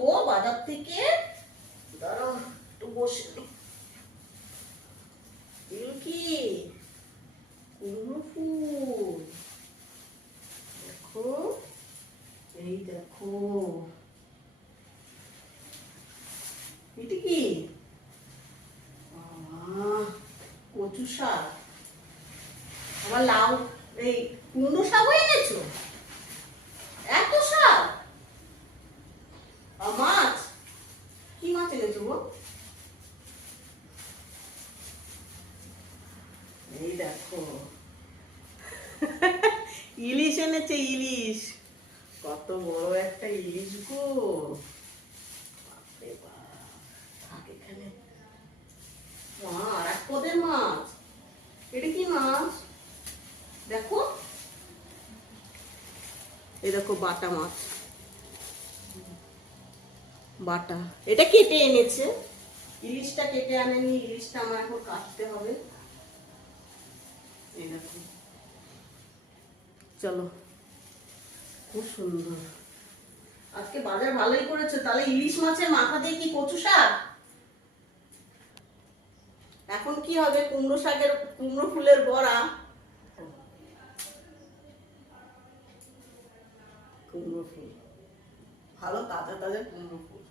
গো বাজার থেকে? দাঁড়াও একটু বসে নি। এগুলো কি? কুমড়ো ফুল। দেখো, এই দেখো, এটা কি? কচু শাক। আমার লাউ, এই কুমড়ো শাক হয়ে গেছো? এত শাক? আর মাছ? কি মাছ এনেছো গো? এই দেখো, ইলিশ এনেছে, ইলিশ। কত বড় একটা ইলিশ গো। বাপরে বাপ, থাক এখানে। আর এক পদের মাছ। এটা কি মাছ? দেখো, এই দেখো বাটা মাছ, বাটা। এটা কেটে এনেছে, ইলিশটা কেটে আনেনি। ইলিশটা আমার এখন কাটতে হবে। এই দেখো, চলো। খুব সুন্দর। আজকে বাজার ভালোই করেছে। তাহলে ইলিশ মাছের মাথা দিয়ে কি কচু শাক? এখন কি হবে? কুমড়ো শাকের, কুমড়ো ফুলের বড়া। কুমড়ো ফুল, ভালো তাজা তাজা কুমড়ো ফুল।